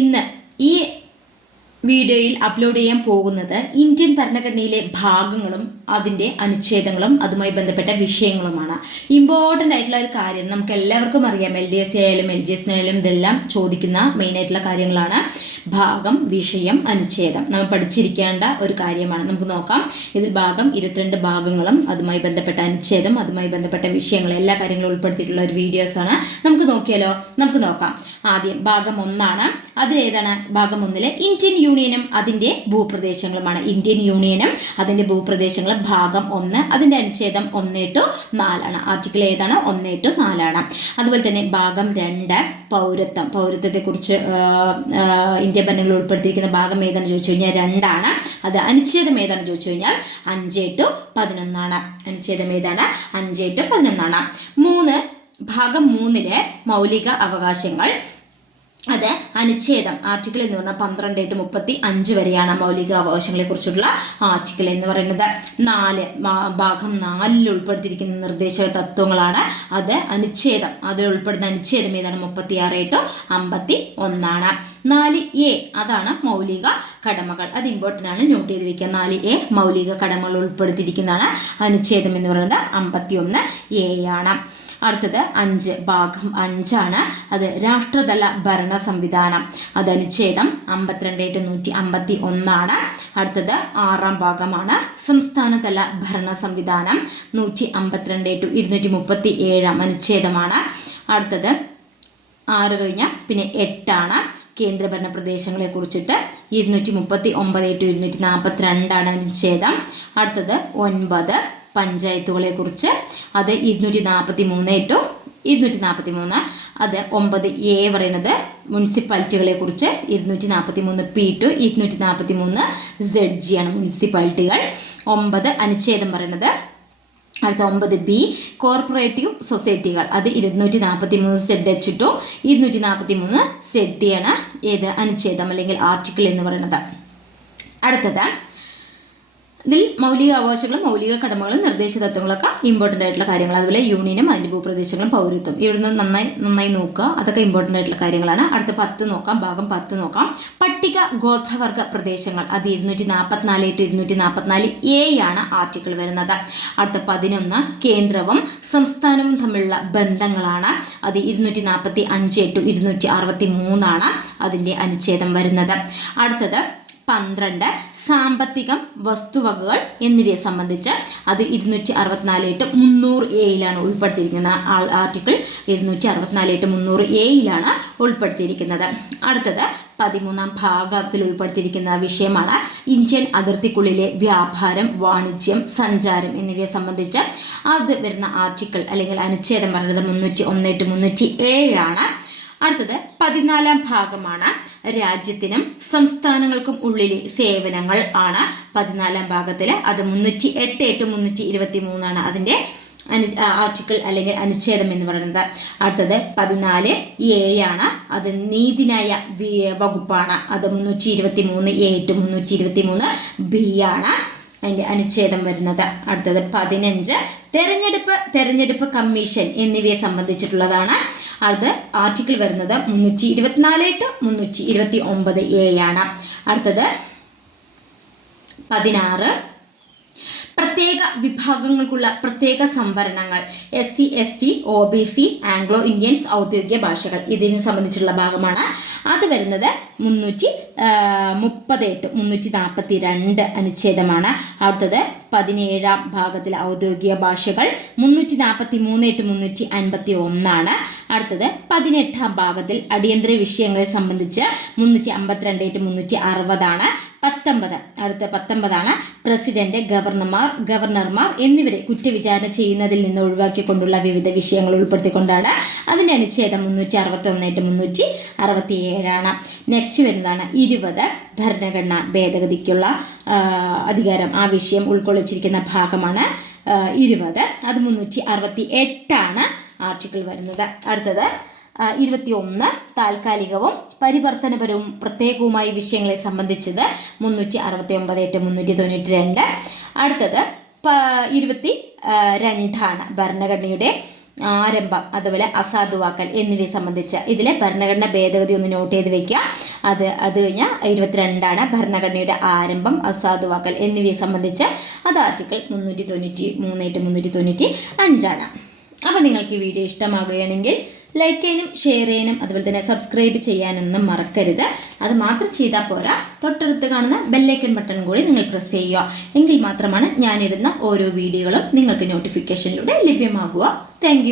ഇന്ന് ഈ വീഡിയോയിൽ അപ്ലോഡ് ചെയ്യാൻ പോകുന്നത് ഇന്ത്യൻ ഭരണഘടനയിലെ ഭാഗങ്ങളും അതിൻ്റെ അനുച്ഛേദങ്ങളും അതുമായി ബന്ധപ്പെട്ട വിഷയങ്ങളുമാണ്. ഇമ്പോർട്ടൻ്റ് ആയിട്ടുള്ള ഒരു കാര്യം നമുക്ക് എല്ലാവർക്കും അറിയാം. LDS ആയാലും LGS ആയാലും ഇതെല്ലാം ചോദിക്കുന്ന മെയിനായിട്ടുള്ള കാര്യങ്ങളാണ്. ഭാഗം, വിഷയം, അനുച്ഛേദം നമ്മൾ പഠിച്ചിരിക്കേണ്ട ഒരു കാര്യമാണ്. നമുക്ക് നോക്കാം. ഇതിൽ ഭാഗം 22 ഭാഗങ്ങളും അതുമായി ബന്ധപ്പെട്ട അനുച്ഛേദം അതുമായി ബന്ധപ്പെട്ട വിഷയങ്ങളും എല്ലാ കാര്യങ്ങളും ഉൾപ്പെടുത്തിയിട്ടുള്ള ഒരു വീഡിയോസാണ്. നമുക്ക് നോക്കിയാലോ? നമുക്ക് നോക്കാം. ആദ്യം ഭാഗം 1 അതിലേതാണ്? ഭാഗം 1 ഇന്ത്യൻ യൂണിയനും അതിൻ്റെ ഭൂപ്രദേശങ്ങളുമാണ്. ഇന്ത്യൻ യൂണിയനും അതിൻ്റെ ഭൂപ്രദേശങ്ങളും ഭാഗം 1 അതിൻ്റെ അനുച്ഛേദം 1 to 4 ആർട്ടിക്കിൾ ഏതാണ്? 1 to 4. അതുപോലെ തന്നെ ഭാഗം 2 പൗരത്വം. പൗരത്വത്തെക്കുറിച്ച് ഇന്ത്യ ഭരണഘടനയിൽ ഉൾപ്പെടുത്തിയിരിക്കുന്ന ഭാഗം ഏതാണെന്ന് ചോദിച്ചു കഴിഞ്ഞാൽ 2. അത് അനുച്ഛേദം ഏതാണെന്ന് ചോദിച്ചു കഴിഞ്ഞാൽ 5 to 11. അനുച്ഛേദം ഏതാണ്? 5 to 11. ഭാഗം 3 മൗലിക അവകാശങ്ങൾ. അത് അനുച്ഛേദം ആർട്ടിക്കിൾ എന്ന് പറഞ്ഞാൽ 12 to 35 വരെയാണ് മൗലിക അവകാശങ്ങളെ കുറിച്ചുള്ള ആർട്ടിക്കിൾ എന്ന് പറയുന്നത്. ഭാഗം 4 ഉൾപ്പെടുത്തിയിരിക്കുന്ന നിർദ്ദേശ തത്വങ്ങളാണ്. അത് അനുച്ഛേദം അതിൽ ഉൾപ്പെടുന്ന അനുച്ഛേദം ഏതാണ്? 36 to 51. 4A അതാണ് മൗലിക കടമകൾ. അത് ഇമ്പോർട്ടൻ്റ് ആണ്, നോട്ട് ചെയ്ത് വെക്കുക. 4A മൗലിക കടമകൾ ഉൾപ്പെടുത്തിയിരിക്കുന്നതാണ്. അനുച്ഛേദം എന്ന് പറയുന്നത് 51A ആണ്. അടുത്തത് 5 ഭാഗം 5 അത് രാഷ്ട്രതല ഭരണ സംവിധാനം. അത് അനുച്ഛേദം 52 to 151. അടുത്തത് 6 ഭാഗമാണ് സംസ്ഥാനതല ഭരണ സംവിധാനം. 152 to 237 അനുച്ഛേദമാണ്. അടുത്തത് 6 കഴിഞ്ഞാൽ പിന്നെ 8 കേന്ദ്രഭരണ പ്രദേശങ്ങളെ കുറിച്ചിട്ട്. 239 to 242 അനുച്ഛേദം. അടുത്തത് 9 പഞ്ചായത്തുകളെ കുറിച്ച്. അത് 243 to 243. അത് 9A പറയുന്നത് മുനിസിപ്പാലിറ്റികളെ കുറിച്ച്. 243P to 243ZG ആണ് മുനിസിപ്പാലിറ്റികൾ. 9 അനുച്ഛേദം പറയുന്നത്. അടുത്ത 9B കോർപ്പറേറ്റീവ് സൊസൈറ്റികൾ. അത് 243ZH to 243ZT ആണ് ഏത് അനുച്ഛേദം അല്ലെങ്കിൽ ആർട്ടിക്കിൾ എന്ന് പറയുന്നത്. അടുത്തത് ഇതിൽ മൗലിക അവകാശങ്ങളും മൗലിക കടമകളും നിർദ്ദേശ തത്വങ്ങളൊക്കെ ഇമ്പോർട്ടൻ്റ് ആയിട്ടുള്ള കാര്യങ്ങൾ. അതുപോലെ യൂണിയനും അതിൻ്റെ ഭൂപ്രദേശങ്ങളും പൗരത്വം ഇവിടുന്ന് നന്നായി നോക്കുക. അതൊക്കെ ഇമ്പോർട്ടൻ്റ് ആയിട്ടുള്ള കാര്യങ്ങളാണ്. അടുത്ത 10 നോക്കാം. ഭാഗം 10 നോക്കാം. പട്ടിക ഗോത്രവർഗ പ്രദേശങ്ങൾ. അത് 244 to 244A ആണ് ആർട്ടിക്കിൾ വരുന്നത്. അടുത്ത 11 കേന്ദ്രവും സംസ്ഥാനവും തമ്മിലുള്ള ബന്ധങ്ങളാണ്. അത് 245 to 263 അതിൻ്റെ അനുച്ഛേദം വരുന്നത്. അടുത്തത് 12 സാമ്പത്തികം, വസ്തുവകകൾ എന്നിവയെ സംബന്ധിച്ച്. അത് 264 to 300A ഉൾപ്പെടുത്തിയിരിക്കുന്നത്. ആർട്ടിക്കിൾ 264 to 300A ഉൾപ്പെടുത്തിയിരിക്കുന്നത്. അടുത്തത് 13 ഭാഗത്തിൽ ഉൾപ്പെടുത്തിയിരിക്കുന്ന വിഷയമാണ് ഇന്ത്യൻ അതിർത്തിക്കുള്ളിലെ വ്യാപാരം, വാണിജ്യം, സഞ്ചാരം എന്നിവയെ സംബന്ധിച്ച്. അത് വരുന്ന ആർട്ടിക്കിൾ അല്ലെങ്കിൽ അനുച്ഛേദം പറയുന്നത് 301 to 307. അടുത്തത് 14 ഭാഗമാണ് രാജ്യത്തിനും സംസ്ഥാനങ്ങൾക്കും ഉള്ളിലെ സേവനങ്ങൾ ആണ്. 14 ഭാഗത്തിൽ അത് 308 to 323 അതിൻ്റെ ആർട്ടിക്കിൾ അല്ലെങ്കിൽ അനുച്ഛേദം എന്ന് പറയുന്നത്. അടുത്തത് 14A അത് നീതിന്യായ വകുപ്പാണ്. അത് 323A to 323B അതിൻ്റെ അനുച്ഛേദം വരുന്നത്. അടുത്തത് 15 തെരഞ്ഞെടുപ്പ് കമ്മീഷൻ എന്നിവയെ സംബന്ധിച്ചിട്ടുള്ളതാണ്. അത് ആർട്ടിക്കിൾ വരുന്നത് 324 to 329A. അടുത്തത് 16 പ്രത്യേക വിഭാഗങ്ങൾക്കുള്ള പ്രത്യേക സംവരണങ്ങൾ. SC ST OBC Anglo Indians ഔദ്യോഗിക ഭാഷകൾ ഇതിനെ സംബന്ധിച്ചുള്ള ഭാഗമാണ്. അത് വരുന്നത് 330 to 342 അനുച്ഛേദമാണ്. അടുത്തത് 17 ഭാഗത്തിൽ ഔദ്യോഗിക ഭാഷകൾ 343 to 351. അടുത്തത് 18 ഭാഗത്തിൽ അടിയന്തര വിഷയങ്ങളെ സംബന്ധിച്ച് 352 to 360. 19 അടുത്ത 19 പ്രസിഡന്റ്, ഗവർണർമാർ എന്നിവരെ കുറ്റവിചാരണ ചെയ്യുന്നതിൽ നിന്ന് ഒഴിവാക്കിക്കൊണ്ടുള്ള വിവിധ വിഷയങ്ങൾ ഉൾപ്പെടുത്തിക്കൊണ്ടാണ്. അതിൻ്റെ അനുച്ഛേദം 361 to 367. നെക്സ്റ്റ് വരുന്നതാണ് 20 ഭരണഘടന ഭേദഗതിക്കുള്ള അധികാരം. ആ വിഷയം ഉൾക്കൊള്ളിച്ചിരിക്കുന്ന ഭാഗമാണ് 20. അത് 368 ആർട്ടിക്കിൾ വരുന്നത്. അടുത്തത് 21 താൽക്കാലികവും പരിവർത്തനപരവും പ്രത്യേകവുമായ വിഷയങ്ങളെ സംബന്ധിച്ചത് 369 to 392. അടുത്തത് 22 ഭരണഘടനയുടെ ആരംഭം, അതുപോലെ അസാധുവാക്കൽ എന്നിവയെ സംബന്ധിച്ച് ഇതിലെ ഭരണഘടന ഭേദഗതി ഒന്ന് നോട്ട് ചെയ്ത് വെക്കുക. അത് കഴിഞ്ഞാൽ 22 ഭരണഘടനയുടെ ആരംഭം, അസാധുവാക്കൽ എന്നിവയെ സംബന്ധിച്ച്. അത് ആർട്ടിക്കിൾ 393-395. അപ്പോൾ നിങ്ങൾക്ക് ഈ വീഡിയോ ഇഷ്ടമാകുകയാണെങ്കിൽ ലൈക്ക് ചെയ്യാനും ഷെയർ ചെയ്യാനും അതുപോലെ തന്നെ സബ്സ്ക്രൈബ് ചെയ്യാനൊന്നും മറക്കരുത്. അത് മാത്രം ചെയ്താൽ പോരാ, തൊട്ടടുത്ത് കാണുന്ന ബെല്ലൈക്കൺ ബട്ടൺ കൂടി നിങ്ങൾ പ്രസ് ചെയ്യുക. എങ്കിൽ മാത്രമാണ് ഞാനിടുന്ന ഓരോ വീഡിയോകളും നിങ്ങൾക്ക് നോട്ടിഫിക്കേഷനിലൂടെ ലഭ്യമാകുക. താങ്ക്